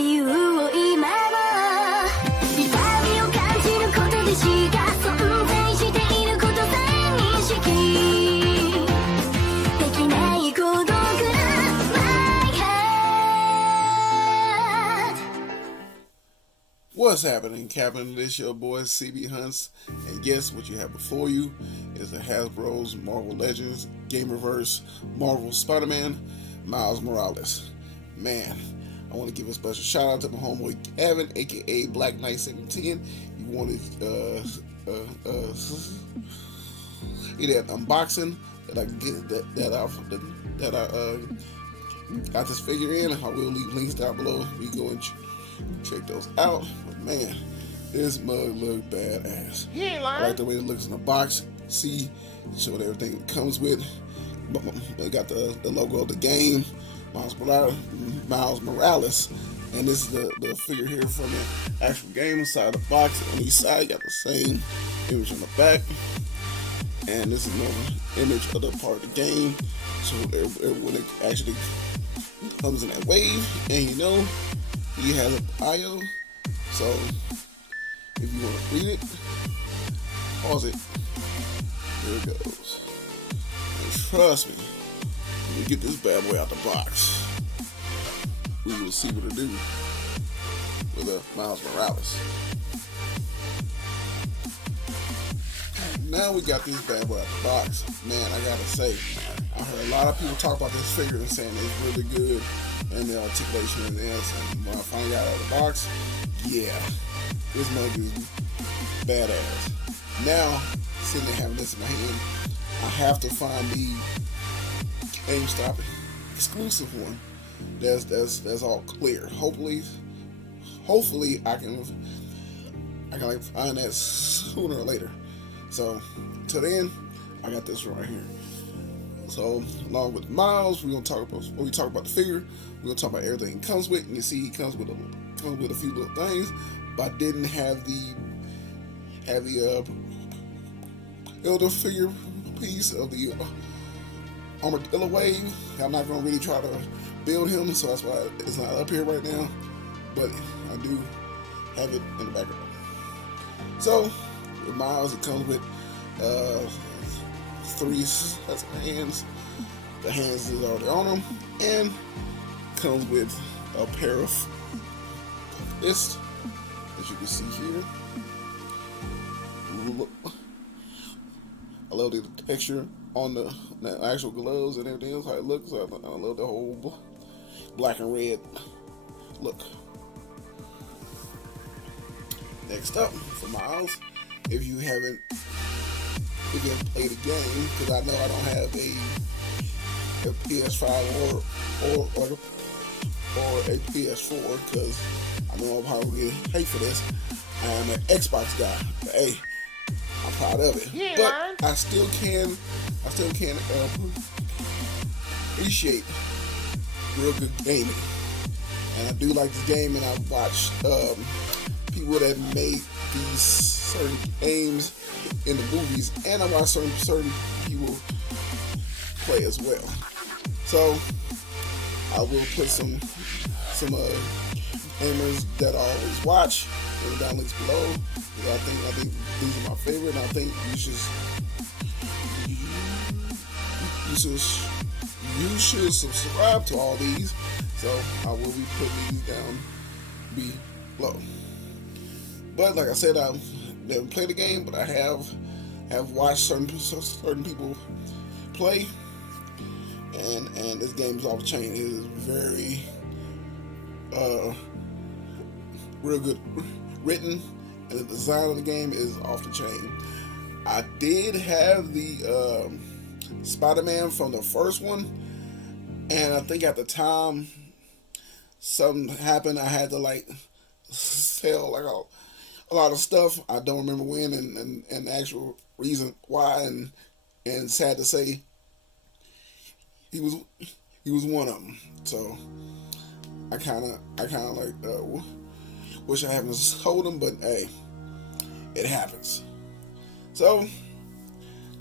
理由を今は痛みを感じることでしか存在していることさえ認識できない孤独な My heart. What's happening, Captain? This your boy cbhunts, and guess what you have before you is the Hasbro's Marvel Legends GamerVerse Marvel Spider-Man Miles Morales. Man, I want to give a special shout out to my homeboy Gavin, aka Black Knight 17. You wanted he did an unboxing that I get that I got this figure in. I will leave links down below. We go and check those out. But man, this mug look badass. I like the way it looks in the box. See, showed everything it comes with. It got the logo of the game, Miles Morales, and this is the figure here from the actual game inside the box. On each side, got the same image on the back, and this is another image of the part of the game. So when it actually comes in that wave, and you know, he has a bio. So if you want to read it, pause it. There it goes. And trust me, when we get this bad boy out the box, we will see what it do with Miles Morales. Now we got this bad boy out the box. Man, I gotta say, I heard a lot of people talk about this figure and saying it's really good and the articulation and this. And when I finally got it out of the box, yeah, this mug is badass. Now, sitting there having this in my hand, I have to find the GameStop exclusive one. That's all clear. Hopefully I can like find that sooner or later. So till then, I got this right here. So along with Miles, we're gonna talk about when we talk about the figure. We're gonna talk about everything it comes with. And you see, he comes with a few little things, but I didn't have the elder figure piece of the armadillo wave. I'm not gonna really try to build him, so that's why it's not up here right now. But I do have it in the background. So with Miles, it comes with 3 sets of hands. The hands is already on them, and comes with a pair of fists, as you can see here. I love the texture on the actual gloves and everything else, how it looks. I love the whole black and red look. Next up, for Miles, if you haven't played the game, because I know I don't have a PS5 or a PS4, because I know I'll probably get hate for this. I am an Xbox guy, but hey, I'm proud of it. Yeah, but I still can appreciate real good gaming, and I do like this game. And I've watched people that made these certain games in the movies, and I watch certain people play as well. So I will put some gamers that I always watch in the down links below. I think these are my favorite, and I think you should subscribe to all these. So I will be putting these down below. But like I said, I've never played the game, but I have watched certain people play, and this game is off the chain. It is very real good written, and the design of the game is off the chain. I did have the Spider-Man from the first one, and I think at the time something happened. I had to like sell like a lot of stuff. I don't remember when and the actual reason why, and sad to say, he was one of them. So I kind of like wish I hadn't sold him, but hey, it happens. So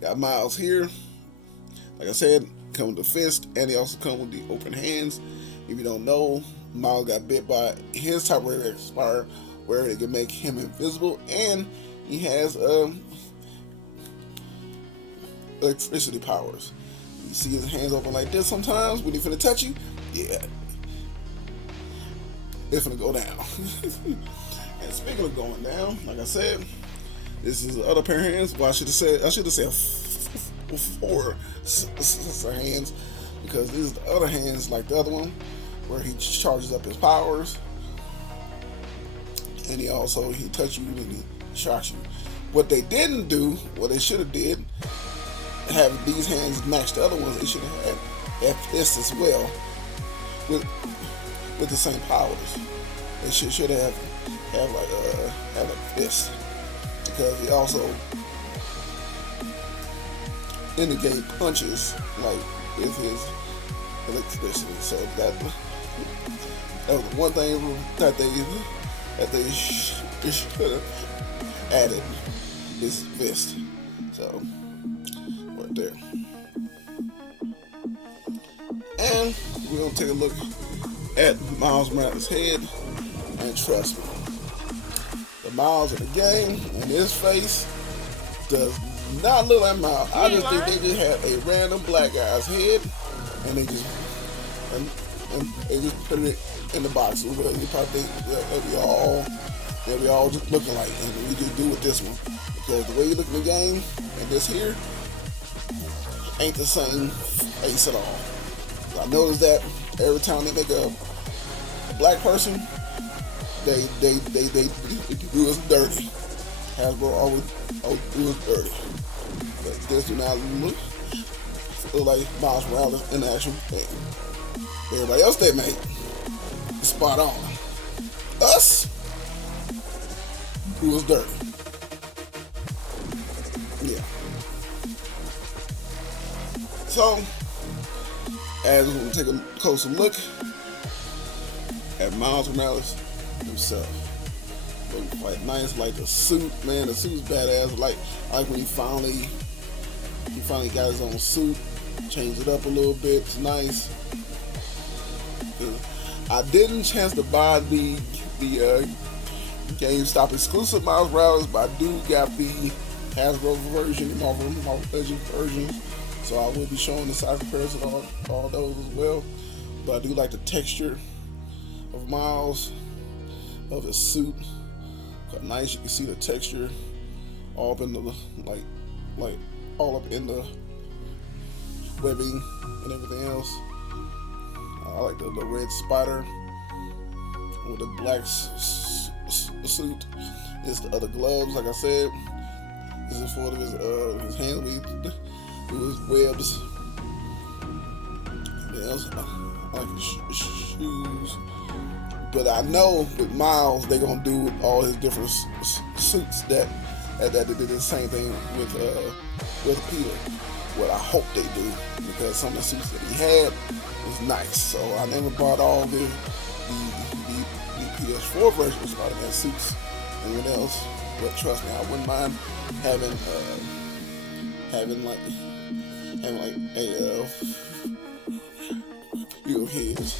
got Miles here. Like I said, come with the fist, and they also come with the open hands. If you don't know, Miles got bit by his type rating expired, where it can make him invisible, and he has electricity powers. You see his hands open like this sometimes when he finna touch you. Yeah, it's finna go down. And speaking of going down, like I said, this is the other pair of hands. Well, I should have said 4 sets of hands, because this is the other hands like the other one, where he charges up his powers, and he touch you and he shocks you. What they didn't do, what they should have did, have these hands match the other ones. They should have had fists as well, with the same powers. They should have like fists, because he also indicate punches like with his electricity. So that was one thing that they should have added, is fist. So right there. And we're gonna take a look at Miles Morales' head, and trust me, the Miles of the game and his face does not look like Miles. I just think they just had a random black guy's head, and they just put it in the box. You probably think that we all just looking like, and we just do with this one, because the way you look in the game and this here ain't the same face at all. I noticed that every time they make a black person, they do us dirty. Hasbro always do us dirty. But this do not look like Miles Morales in the actual thing. Everybody else they made is spot on. Us, who was dirty. Yeah. So, as we're going to take a closer look at Miles Morales himself. Looking quite nice, like the suit, man. The suit's badass. Like when he finally got his own suit, changed it up a little bit. It's nice. I didn't chance to buy the GameStop exclusive Miles Morales, but I do got the Hasbro version, Marvel Legends version. So I will be showing the size comparison on all those as well. But I do like the texture of Miles, of his suit. Quite nice. You can see the texture all up in the like all up in the webbing and everything else. I like the red spider with the black suit. It's the other gloves, like I said. This is for his hands with his webs. Anything else? I like his shoes. But I know with Miles, they're gonna do all his different suits that they did the same thing with Peter. What I hope they do, because some of the suits that he had was nice. So I never bought all the PS4 version of Spider-Man suits and what else. But trust me, I wouldn't mind having like a his.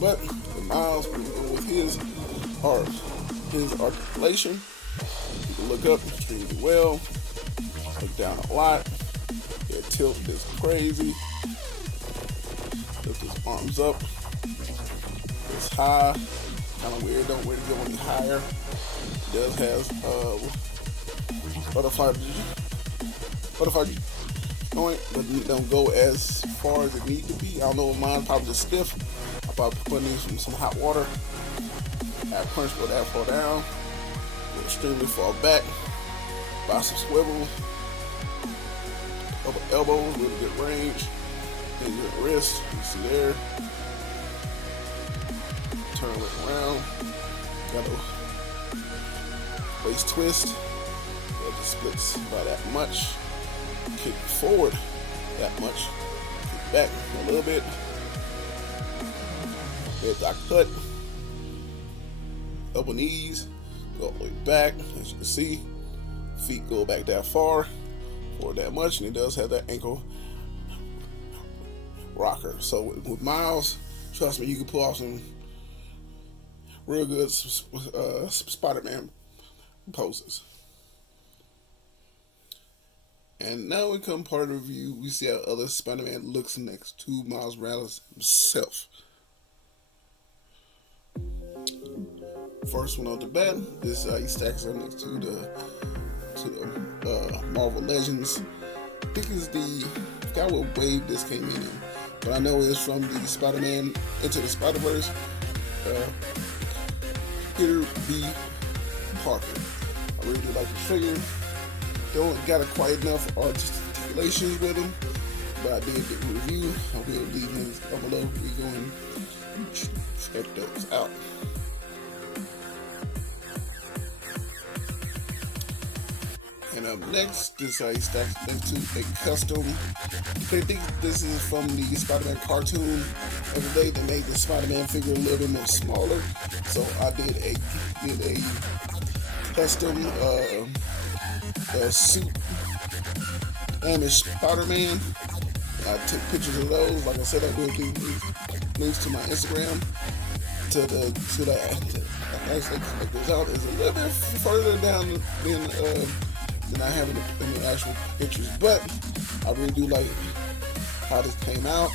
But with Miles, with his articulation, you can look up extremely well, look down a lot. Their tilt is crazy. Lift his arms up. It's high. Kind of weird. Don't really go any higher. It does have butterfly joint, but it don't go as far as it needs to be. I don't know if mine's probably just stiff. I'll probably put in some hot water. Add punch for that far down. Go extremely far back. Buy some swivel. Upper elbows, really good range. Then your wrist, you see there. Turn it around. Got a waist twist. That just splits by that much. Kick forward that much. Kick back a little bit. Headlock cut. Elbow knees. Go all the way back. As you can see, feet go back that far. Forward that much. And it does have that ankle rocker. So with Miles, trust me, you can pull off some real good Spider-Man poses. And now we come part of the review. We see how other Spider-Man looks next to Miles Morales himself. First one off the bat, this he stacks up next to the Marvel Legends. I think it's I forgot what wave this came in, but I know it's from the Spider-Man Into the Spider-Verse. Peter B. Parker. I really do like the figure. Don't got quite enough articulations with him, but I did get a review. I will leave links down below. We go and check those out. And up next, this he stacks into a custom. I think this is from the Spider-Man cartoon. Every day they made the Spider-Man figure a little bit more smaller, so I did a custom suit image Spider-Man. I took pictures of those. Like I said, I will do links to my Instagram to that. Actually, check those out. It's a little bit further down than I have in the actual pictures, but I really do like how this came out.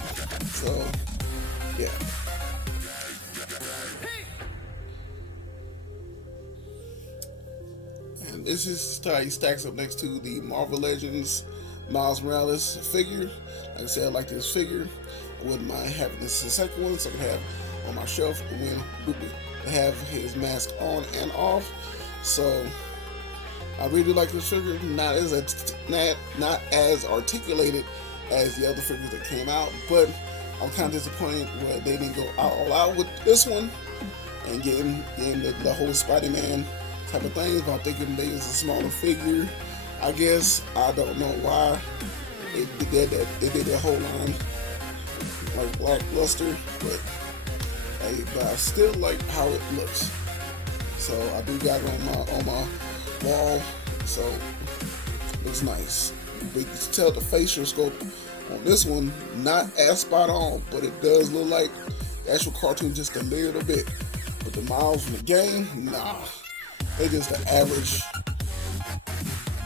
So yeah. And this is how he stacks up next to the Marvel Legends Miles Morales figure. Like I said, I like this figure. I wouldn't mind having this the second one, so I can have on my shelf when have his mask on and off. So I really like this figure. Not as articulated as the other figures that came out, but I'm kind of disappointed where they didn't go all out with this one and getting the whole Spider-Man type of thing. But I'm thinking they was a smaller figure. I guess I don't know why they did that. They did that whole line like lackluster, but I still like how it looks. So I do got it on my wall, so it looks nice. But you can tell the facial sculpt on this one not as spot on, but it does look like the actual cartoon just a little bit. But the Miles from the game, nah, they just the average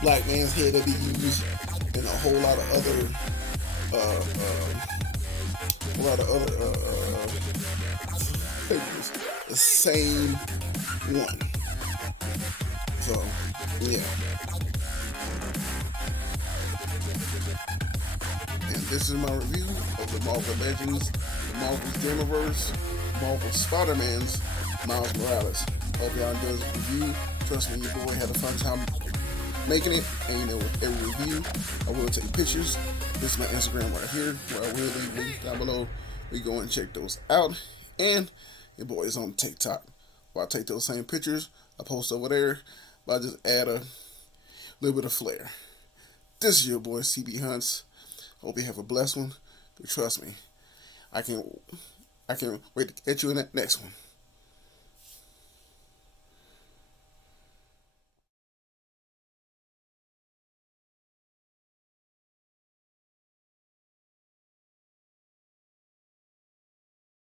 black man's head that he used in a whole lot of other figures. The same one. So yeah. And this is my review of the Marvel Legends, the Marvel's GamerVerse, Marvel Spider-Man's Miles Morales. Hope y'all enjoyed this review. Trust me, your boy had a fun time making it. And you know, with every review, I will take pictures. This is my Instagram right here, where I will leave links down below. We go and check those out. And your boy is on TikTok, where I take those same pictures I post over there, but I just add a little bit of flair. This is your boy cbhunts. Hope you have a blessed one. But trust me, I can't wait to get you in that next one.